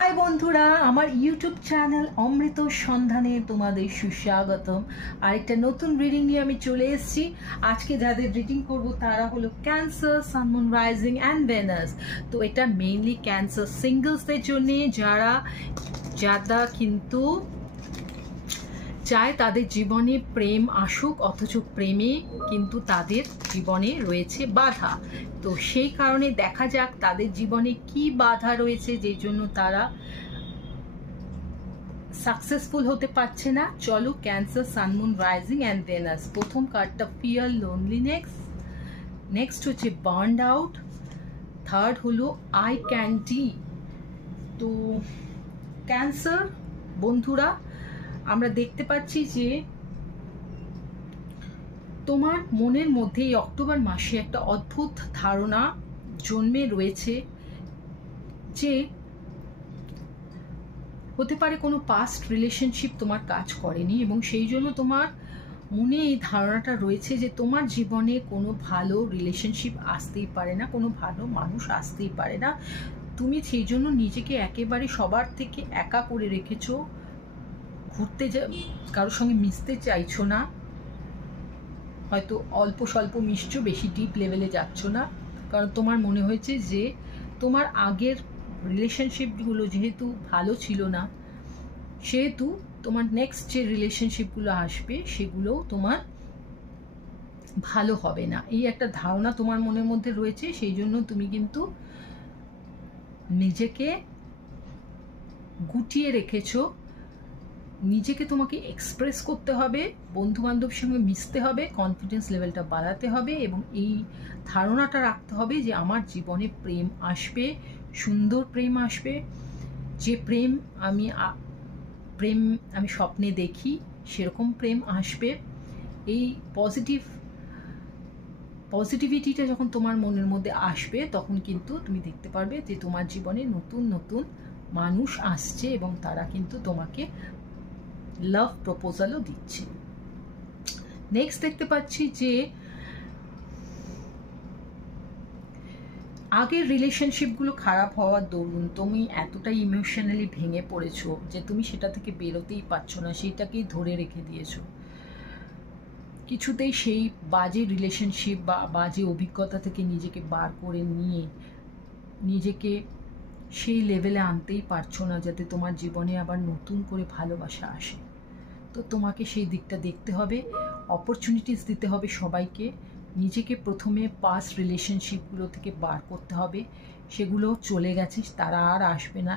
High বন্ধুরা, আমার YouTube channel অমৃত সন্ধানে তোমাদের সুস্বাগতম। আরেকটা নতুন রিডিং নিয়ে আমি চলে এসেছি। আজকে যাদের রিডিং করব তারা হলো Cancer, sun, moon, rising and Venus. তো এটা মেইনলি ক্যান্সার সিঙ্গলসদের জন্য, যারা কিন্তু চায় তাদের জীবনে প্রেম আসুক, অথচ প্রেমে কিন্তু তাদের জীবনে রয়েছে বাধা। তো সেই কারণে দেখা যাক তাদের জীবনে কি বাধা রয়েছে যেই জন্য তারা সাকসেসফুল হতে পারছে না। চলো, Cancer, sun, moon, rising and Venus. প্রথম কার্ডটা ফিয়ার, লোনলিনেস। নেক্সট হচ্ছে বার্নড আউট। থার্ড হলো আই ক্যান্টি। তো ক্যান্সার বন্ধুরা, আমরা দেখতে পাচ্ছি যে তোমার মনের মধ্যে এই অক্টোবর মাসে একটা অদ্ভুত ধারণা জন্মে রয়েছে যে হতে পারে কোনো পাস্ট রিলেশনশিপ তোমার কাজ করেনি, এবং সেই জন্য তোমার মনে এই ধারণাটা রয়েছে যে তোমার জীবনে কোনো ভালো রিলেশনশিপ আসতেই পারে না, কোনো ভালো মানুষ আসতেই পারে না। তুমি সেই জন্য নিজেকে একেবারে সবার থেকে একা করে রেখেছো, কারোর সঙ্গে মিশতে চাইছো না, হয়তো অল্প স্বল্প মিশছো, বেশি ডিপ লেভেলে যাচ্ছ না, কারণ তোমার মনে হয়েছে যে তোমার আগের রিলেশনশিপগুলো যেহেতু ভালো ছিল না, সেহেতু তোমার নেক্সট যে রিলেশনশিপগুলো আসবে সেগুলো তোমার ভালো হবে না, এই একটা ধারণা তোমার মনের মধ্যে রয়েছে। সেই জন্য তুমি কিন্তু নিজেকে গুটিয়ে রেখেছো। নিজেকে তোমাকে এক্সপ্রেস করতে হবে, বন্ধু বান্ধবের সঙ্গে মিশতে হবে, কনফিডেন্স লেভেলটা বাড়াতে হবে, এবং এই ধারণাটা রাখতে হবে যে আমার জীবনে প্রেম আসবে, সুন্দর প্রেম আসবে। যে প্রেম আমি স্বপ্নে দেখি সেরকম প্রেম আসবে। এই পজিটিভিটিটা যখন তোমার মনের মধ্যে আসবে, তখন কিন্তু তুমি দেখতে পারবে যে তোমার জীবনে নতুন নতুন মানুষ আসছে এবং তারা কিন্তু তোমাকে লাভ প্রপোজালও দিচ্ছে। নেক্সট দেখতে পাচ্ছি যে আগের রিলেশনশিপগুলো খারাপ হওয়ার দরুন তুমি এতটাই ইমোশনালি ভেঙে পড়েছো যে তুমি সেটা থেকে বেরোতেই পারছো না, সেইটাকেই ধরে রেখে দিয়েছো। কিছুতেই সেই বাজে রিলেশনশিপ বা বাজে অভিজ্ঞতা থেকে নিজেকে বার করে নিয়ে নিজেকে সেই লেভেলে আনতেই পারছো না যাতে তোমার জীবনে আবার নতুন করে ভালোবাসা আসে। তো তোমাকে সেই দিকটা দেখতে হবে, অপরচুনিটিস দিতে হবে সবাইকে। নিজেকে প্রথমে পাস্ট রিলেশনশিপগুলো থেকে বার করতে হবে, সেগুলো চলে গেছে, তারা আর আসবে না,